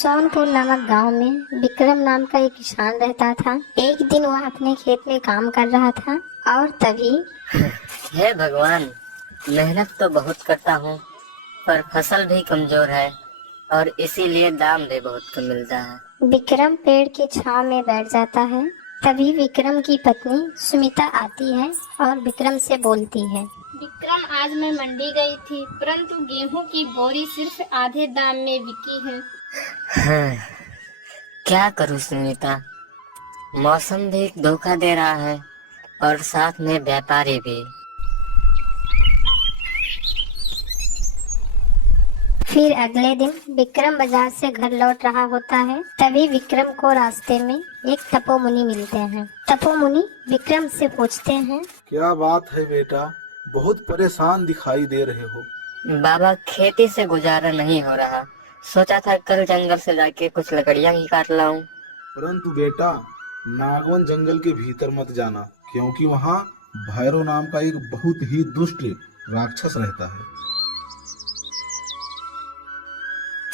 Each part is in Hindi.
सोनपुर नामक गांव में विक्रम नाम का एक किसान रहता था। एक दिन वह अपने खेत में काम कर रहा था और तभी हे भगवान, मेहनत तो बहुत करता हूँ पर फसल भी कमजोर है और इसीलिए दाम भी बहुत कम मिलता है। विक्रम पेड़ की छांव में बैठ जाता है। तभी विक्रम की पत्नी सुमिता आती है और विक्रम से बोलती है, विक्रम, आज मैं मंडी गई थी परंतु गेहूं की बोरी सिर्फ आधे दाम में बिकी है। क्या करूँ सुनीता, मौसम भी धोखा दे रहा है और साथ में व्यापारी भी। फिर अगले दिन विक्रम बाजार से घर लौट रहा होता है। तभी विक्रम को रास्ते में एक तपोमुनि मिलते हैं। तपोमुनि विक्रम से पूछते हैं, क्या बात है बेटा, बहुत परेशान दिखाई दे रहे हो। बाबा, खेती से गुजारा नहीं हो रहा, सोचा था कल जंगल से जाके कुछ लकड़ियाँ ही काट लाऊं। परंतु बेटा, नागवन जंगल के भीतर मत जाना, क्योंकि वहाँ भैरव नाम का एक बहुत ही दुष्ट राक्षस रहता है।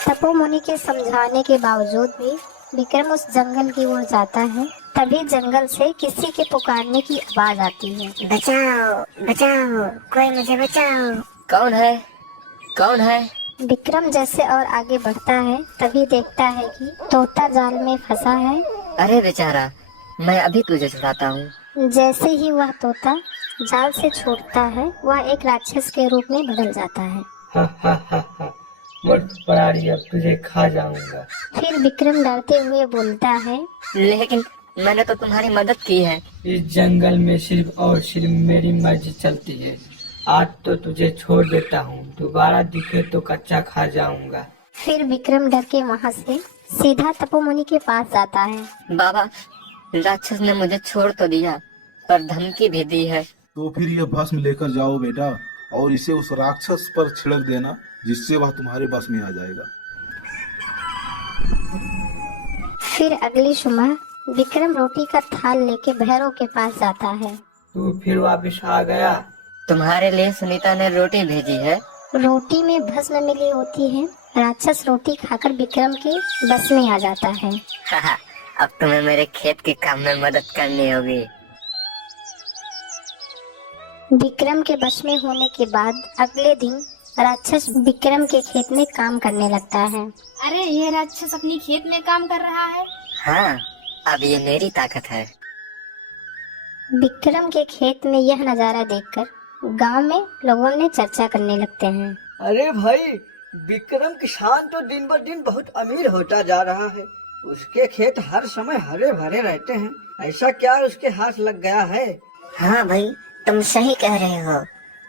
तपोमुनि के समझाने के बावजूद भी विक्रम उस जंगल की ओर जाता है। तभी जंगल से किसी के पुकारने की आवाज आती है, बचाओ बचाओ, कोई मुझे बचाओ। कौन है, कौन है? विक्रम जैसे और आगे बढ़ता है तभी देखता है कि तोता जाल में फंसा है। अरे बेचारा, मैं अभी तुझे छुड़ाता हूँ। जैसे ही वह तोता जाल से छूटता है वह एक राक्षस के रूप में बदल जाता है। मूर्ख परारी, अब तुझे खा जाऊंगा। फिर विक्रम डरते हुए बोलता है, लेकिन मैंने तो तुम्हारी मदद की है। इस जंगल में सिर्फ और सिर्फ मेरी मर्जी चलती है। आज तो तुझे छोड़ देता हूँ, दोबारा दिखे तो कच्चा खा जाऊंगा। फिर विक्रम डर के वहाँ से सीधा तपोमुनि के पास जाता है। बाबा, राक्षस ने मुझे छोड़ तो दिया पर धमकी भी दी है। तो फिर यह भस्म लेकर जाओ बेटा और इसे उस राक्षस पर छिड़क देना, जिससे वह तुम्हारे बस में आ जाएगा। फिर अगली सुबह विक्रम रोटी का थाल लेके भैरव के पास जाता है। तू फिर वापिस आ गया? तुम्हारे लिए सुनीता ने रोटी भेजी है। रोटी में भस्म मिली होती है। राक्षस रोटी खाकर विक्रम के बस में आ जाता है। अब तुम्हें मेरे खेत के काम में मदद करनी होगी। विक्रम के बस में होने के बाद अगले दिन राक्षस विक्रम के खेत में काम करने लगता है। अरे, ये राक्षस अपनी खेत में काम कर रहा है। हाँ, अब ये मेरी ताकत है। विक्रम के खेत में यह नजारा देखकर गांव में लोगों ने चर्चा करने लगते हैं। अरे भाई, विक्रम किसान तो दिन ब दिन बहुत अमीर होता जा रहा है। उसके खेत हर समय हरे भरे रहते हैं। ऐसा क्या उसके हाथ लग गया है? हाँ भाई, तुम सही कह रहे हो।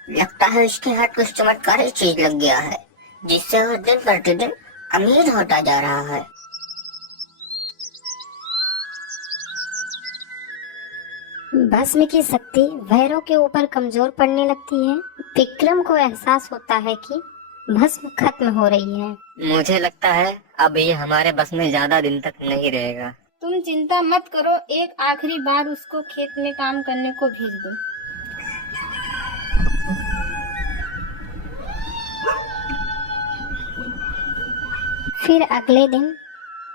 लगता है उसके हाथ कुछ चमत्कारी चीज लग गया है, जिससे वो दिन प्रतिदिन अमीर होता जा रहा है। भस्म की शक्ति भैरव के ऊपर कमजोर पड़ने लगती है। विक्रम को एहसास होता है कि भस्म खत्म हो रही है। मुझे लगता है अब ये हमारे बस में ज्यादा दिन तक नहीं रहेगा। तुम चिंता मत करो, एक आखिरी बार उसको खेत में काम करने को भेज दो। फिर अगले दिन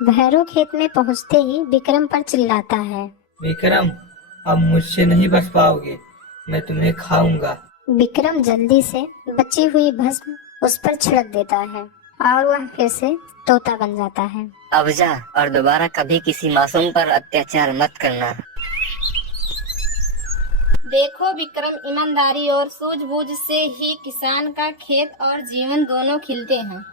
भैरव खेत में पहुंचते ही विक्रम पर चिल्लाता है, विक्रम, अब मुझसे नहीं बच पाओगे, मैं तुम्हें खाऊंगा। विक्रम जल्दी से बची हुई भस्म उस पर छिड़क देता है और वह फिर से तोता बन जाता है। अब जा और दोबारा कभी किसी मासूम पर अत्याचार मत करना। देखो विक्रम, ईमानदारी और सूझबूझ से ही किसान का खेत और जीवन दोनों खिलते हैं।